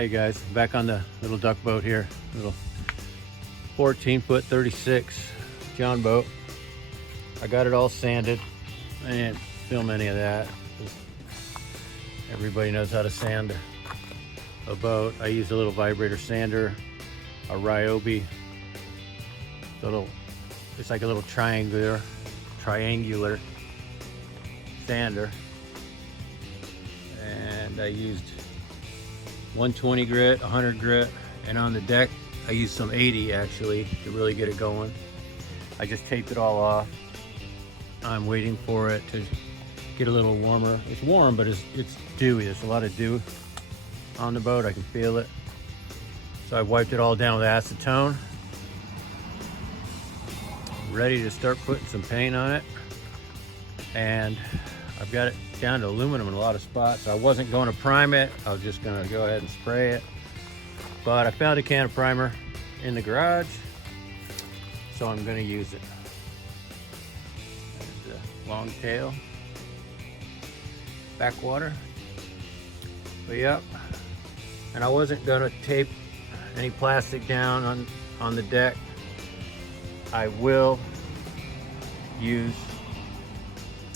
Hey guys, back on the little duck boat here. Little 14-foot 36 John boat. I got it all sanded. I didn't film any of that. Everybody knows how to sand a boat. I used a little vibrator sander, a Ryobi. It's like a little triangular sander. And I used 120 grit, 100 grit, and on the deck I used some 80 actually to really get it going. I just taped it all off. I'm waiting for it to get a little warmer. It's warm, but it's dewy. There's a lot of dew on the boat. I can feel it. So I've wiped it all down with acetone. Ready to start putting some paint on it. And I've got it down to aluminum in a lot of spots. I wasn't going to prime it. I was just going to go ahead and spray it. But I found a can of primer in the garage, so I'm going to use it. There's the long tail, backwater. But yep. And I wasn't going to tape any plastic down on the deck. I will use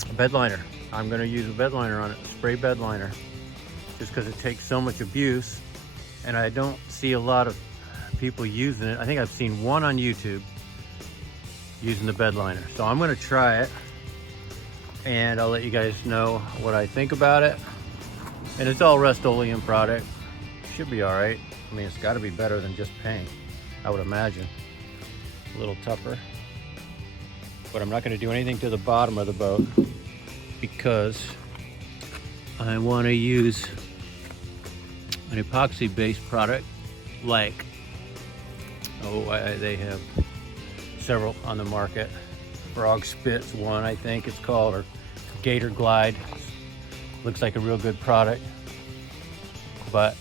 a bed liner. I'm going to use a bed liner on it, spray bed liner, just because it takes so much abuse, and I don't see a lot of people using it. I think I've seen one on YouTube using the bed liner, so I'm going to try it, and I'll let you guys know what I think about it. And it's all Rust-Oleum product. Should be all right. I mean, it's got to be better than just paint, I would imagine. A little tougher, but I'm not going to do anything to the bottom of the boat because I want to use an epoxy based product like, they have several on the market. Frog Spit's one, I think it's called, or Gator Glide. Looks like a real good product, but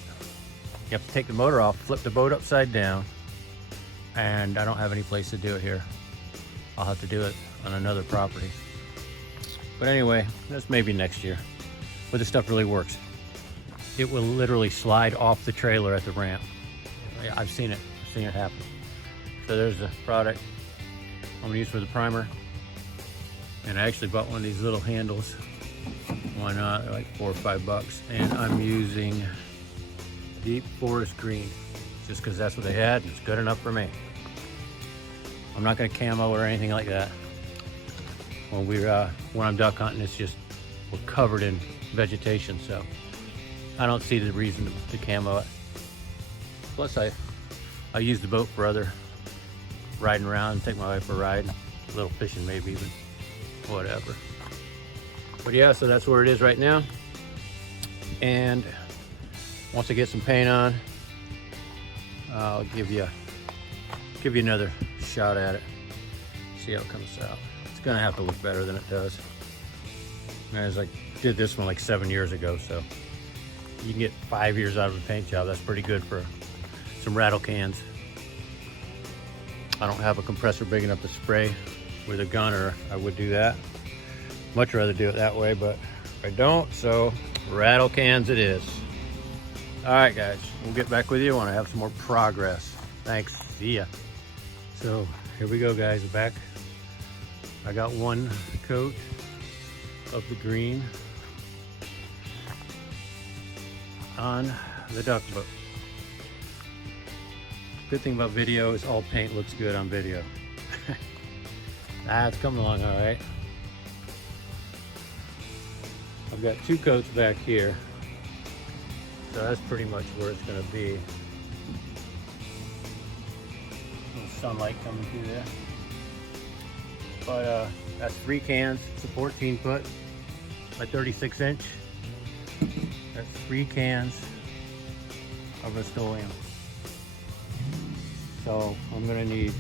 you have to take the motor off, flip the boat upside down, and I don't have any place to do it here. I'll have to do it on another property. But anyway, that's maybe next year. But this stuff really works. It will literally slide off the trailer at the ramp. I've seen it happen. So there's the product I'm gonna use for the primer. And I actually bought one of these little handles. Why not? They're like $4 or $5. And I'm using Deep Forest Green, just because that's what they had, and it's good enough for me. I'm not going to camo or anything like that. When I'm duck hunting, we're covered in vegetation, so I don't see the reason to camo it. Plus, I use the boat for other riding around, take my wife for a ride, a little fishing maybe, but whatever. But yeah, so that's where it is right now. And once I get some paint on, I'll give you another shot at it. See how it comes out. It's gonna have to look better than it does. As I did this one like 7 years ago, so you can get 5 years out of a paint job. That's pretty good for some rattle cans. I don't have a compressor big enough to spray with a gun, or I would do that. Much rather do it that way, but I don't, so rattle cans it is. All right, guys, we'll get back with you when I have some more progress. Thanks, see ya. So here we go, guys, back. I got one coat of the green on the duck boat. Good thing about video is all paint looks good on video. It's coming along all right. I've got two coats back here, so that's pretty much where it's going to be. A little sunlight coming through there. But that's 3 cans. It's a 14-foot by 36 inch. That's 3 cans of Rust-Oleum. So I'm going to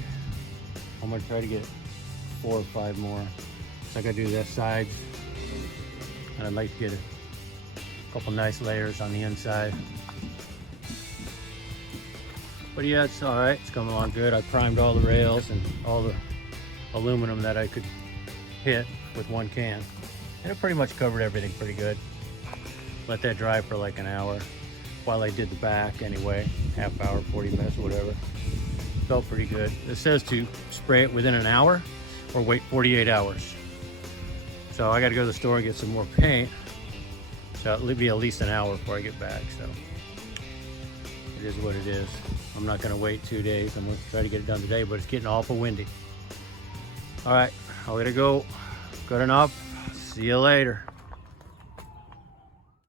try to get 4 or 5 more. So I got to do the sides. And I'd like to get a couple nice layers on the inside. But yeah, it's all right. It's coming along good. I primed all the rails and all the aluminum that I could hit with 1 can. And it pretty much covered everything pretty good. Let that dry for like an hour. while I did the back anyway. Half hour, 40 minutes, whatever. Felt pretty good. It says to spray it within an hour or wait 48 hours. So I got to go to the store and get some more paint. So it'll be at least an hour before I get back. So it is what it is. I'm not going to wait 2 days. I'm going to try to get it done today, but it's getting awful windy. All right, I got to go. Good enough. See you later.